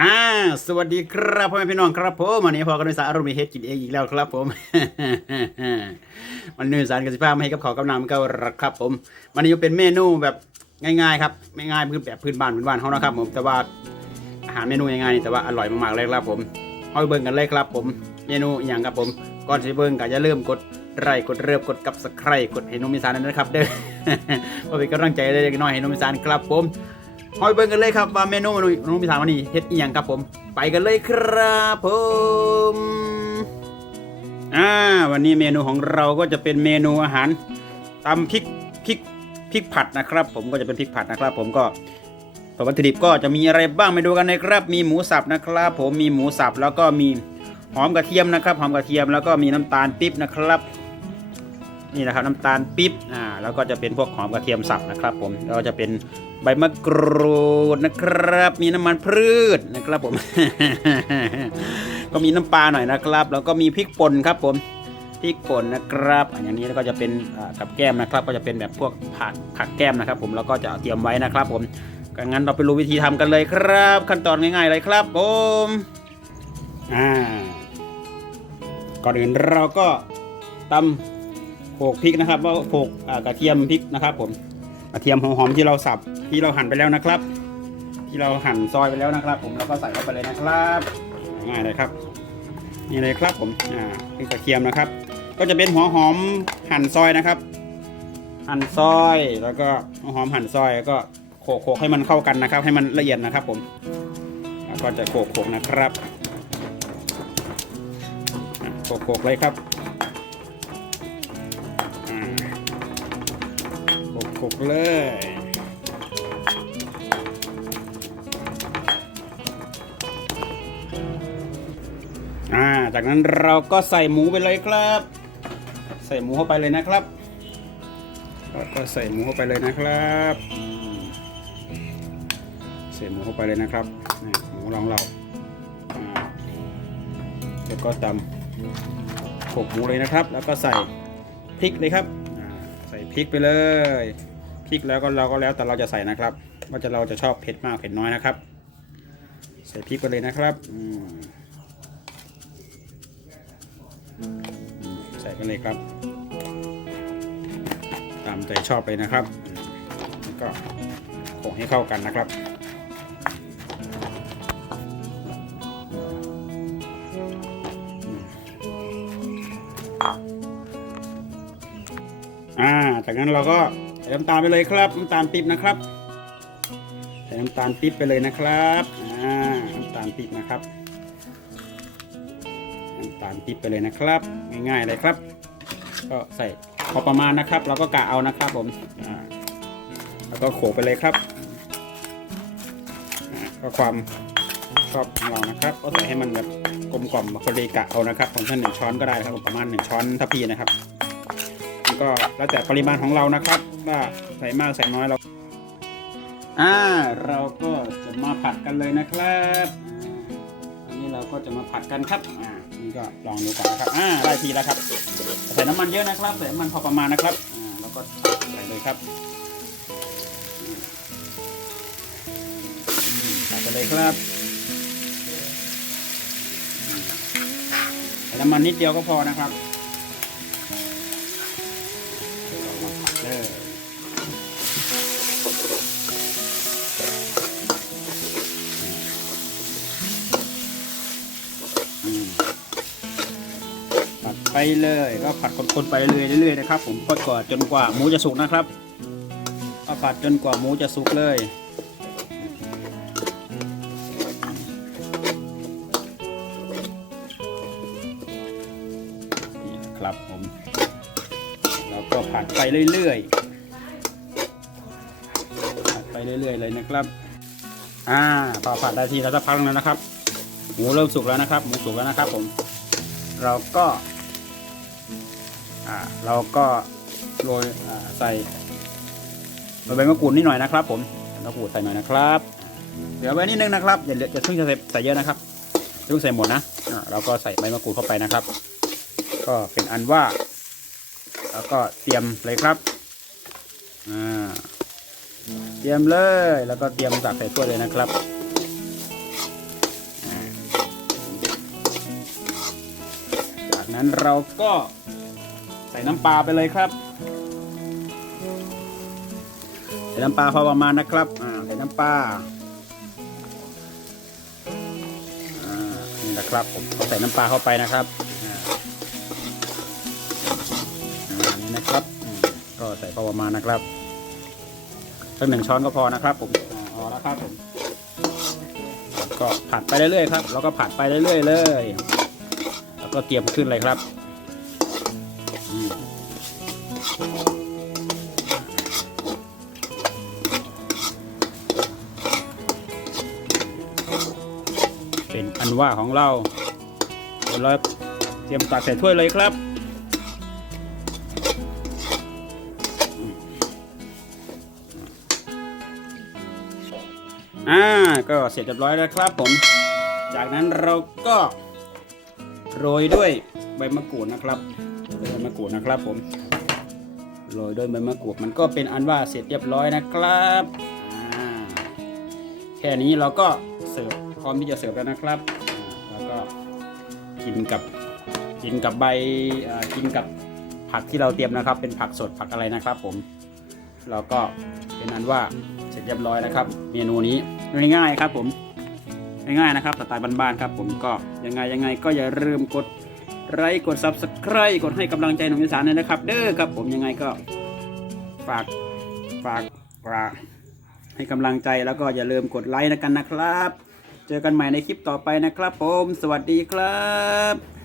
อ่าสวัสดีครับพ่อแม่พี่น้องครับผมวันนี้พอกันด้วยสารอารมณ์ดีเฮ็ดกินเองอีกแล้วครับผมวันนี้สารกสิภามาให้กับเขากำลังก็รักครับ ผมวันนี้เป็นเมนูแบบง่ายๆครับไม่ง่ายพื้นแบบพื้นบ้านพื้นบ้านเขานะครับ ผมแต่ว่าอาหารเมนูง่ายๆแต่ว่าอร่อยมากๆเลยครับผมเอาไปเบิ่งกันเลยครับ ผมเมนูอย่างครับผมก่อนสิเบิ่งก็อย่าลืมกดไลค์กดเริ่มกดกับสไครต์กดให้นมมิสานนะครับเด้อเพื่อเป็นกำลังใจเล็กน้อยๆให้นมมิสานครับผม คอยเบิ่งกันเลยครับว่าเมนูเมนูน้องพิธานวันนี้เฮ็ดอีหยังครับผม ไปกันเลยครับผมอ่าวันนี้เมนูของเราก็จะเป็นเมนูอาหารตำพริกพริกพริกผัดนะครับ ผมก็จะเป็นพริกผัดนะครับ ผมก็ส่วนวัตถุดิบก็จะมีอะไรบ้างไปดูกันเลยครับ มีหมูสับนะครับ ผมมีหมูสับแล้วก็มีหอมกระเทียมนะครับ หอมกระเทียมแล้วก็มีน้ำตาลปิ๊บนะครับ นี่นะครับน้ำตาลปิ๊บอ่า แล้วก็จะเป็นพวกหอมกระเทียมสับนะครับ ผมแล้วก็จะเป็นใบมะกรูดนะครับ มีน้ำมันพืชนะครับผม ก็มีน้ำปลาหน่อยนะครับ แล้วก็มีพริกป่นครับผมพริกป่นนะครับอย่างนี้แล้วก็จะเป็นกับแก้มนะครับ ก็จะเป็นแบบพวกผักผักแก้มนะครับ ผมแล้วก็จะเตรียมไว้นะครับ ผมงั้นเราไปรู้วิธีทำกันเลยครับ ขั้นตอนง่ายๆเลยครับ ผมอ่าก่อนอื่นเราก็ตำ โขกพริกนะครับ ว่าโขกกระเทียมพริกนะครับ ผมกระเทียมหอมๆที่เราสับที่เราหั่นไปแล้วนะครับ ที่เราหั่นซอยไปแล้วนะครับ ผมแล้วก็ใส่เข้าไปเลยนะครับง่ายเลยครับนี่เลยครับผมอ่าพริกกระเทียมนะครับ ก็จะเป็นหัวหอมหั่นซอยนะครับ หั่นซอยแล้วก็หัวหอมหั่นซอยแล้วก็โขกโขกให้มันเข้ากันนะครับ ให้มันละเอียดนะครับ ผมแล้วก็จะโขกโขกนะครับโขกโขกเลยครับ กเลย อ่า จากนั้นเราก็ใส่หมูไปเลยครับ ใส่หมูเข้าไปเลยนะครับแล้วก็ใส่หมูเข้าไปเลยนะครับ ใส่หมูเข้าไปเลยนะครับนี่หมูของเราแล้วก็ตำขลกหมูเลยนะครับ แล้วก็ใส่พริกเลยครับ ใส่พริกไปเลย พริกแล้วก็เราก็แล้วแต่เราจะใส่นะครับ ว่าจะเราจะชอบเผ็ดมากเผ็ดน้อยนะครับ ใส่พริกไปเลยนะครับใส่ไปเลยครับ ตามใจชอบเลยนะครับแล้วก็โขกให้เข้ากันนะครับอ่าจากนั้นเราก็ ส่น้ำตาลไปเลยครับน้ำตาลปิ๊บนะครับใส่น้ำตาลปิ๊บไปเลยนะครับอ่าน้ำตาลปิ๊บนะครับน้ำตาลปิ๊บไปเลยนะครับ ง่ายๆเลยครับ ก็ใส่พอประมาณนะครับ เราก็กะเอานะครับผมแล้วก็โขกไปเลยครับก็ความชอบของเรานะครับ ก็ใส่ให้มันแบบกลมกล่อมพอดีกะเอานะครับผมท่านหนึ่งช้อนก็ได้ครับผมประมาณหนึ่งช้อนทัพพีนะครับ ก็แล้วแต่ปริมาณของเรานะครับว่าใส่มากใส่น้อยเราอ่าเราก็จะมาผัดกันเลยนะครับอันนี้เราก็จะมาผัดกันครับอ่านี่ก็ลองดูก่อนนะครับอ่าได้ทีแล้วครับใส่น้ำมันเยอะนะครับใส่น้ำมันพอประมาณนะครับอ่าแล้วก็ใส่เลยครับอืมใส่ไปเลยครับใส่น้ำมันนิดเดียวก็พอนะครับ ผัดไปเลยก็ผัดคนๆไปเรื่อยๆเรื่อยๆนะครับ ผมก็กอดจนกว่าหมูจะสุกนะครับก็ผัดจนกว่าหมูจะสุกเลยนี่นะครับผมแล้วก็ผัดไปเรื่อยๆผัดไปเรื่อยๆเลยนะครับ อ่าพอผัดได้ทีแล้วสักพักแล้วนะครับ หมูเริ่มสุกแล้วนะครับ หมูสุกแล้วนะครับผม เราก็อ่าเราก็โรยอ่าใส่โรยใบมะกรูดนิดหน่อยนะครับ ผมมะกรูดใส่หน่อยนะครับเหลือไว้นิดนึงนะครับอย่าอย่าเพิ่งจะใส่ใส่เยอะนะครับอย่าเพิ่งใส่หมดนะอ่าเราก็ใส่ใบมะกรูดเข้าไปนะครับ ก็เป็นอันว่า แล้วก็เตรียมเลยครับอ่าเตรียมเลยแล้วก็เตรียมตักใส่ถ้วยเลยนะครับ นั้นเราก็ใส่น้ำปลาไปเลยครับ ใส่น้ำปลาพอประมาณนะครับอ่าใส่น้ำปลาอ่านี่นะครับผมก็ใส่น้ำปลาเข้าไปนะครับอ่าอ่านี่นะครับอืมก็ใส่พอประมาณนะครับสักหนึ่งช้อนก็พอนะครับผมอ่าเอาละครับผมก็ผัดไปเรื่อยๆครับ แล้วก็ผัดไปเรื่อยๆเลย แล้วก็เตรียมขึ้นเลยครับเป็นอันว่าของเราเดี๋ยเราเตรียมตักใส่ถ้วยเลยครับอ่าก็เสร็จเรียบร้อยแล้วครับผม จากนั้นเราก็ โรยด้วยใบมะกรูดนะครับใบมะกรูดนะครับผมโรยด้วยใบมะกรูดมันก็เป็นอันว่าเสร็จเรียบร้อยนะครับแค่นี้เราก็เสิร์ฟพร้อมที่จะเสิร์ฟแล้วนะครับ แล้วก็กินกับกินกับใบกินกับผักที่เราเตรียมนะครับ เป็นผักสดผักอะไรนะครับ ผมเราก็เป็นอันว่าเสร็จเรียบร้อยนะครับ เมนูนี้ง่ายๆครับผม ง่ายๆนะครับสไตล์บ้านๆครับผมก็ยังไงยังไงก็อย่าลืมกดไลค์กด subscribe กดให้กำลังใจหนุ่มอีสานด้วยนะครับ เด้อครับผมยังไงก็ฝากฝากฝากให้กำลังใจแล้วก็อย่าลืมกดไลค์นะกันนะครับ เจอกันใหม่ในคลิปต่อไปนะครับผม สวัสดีครับ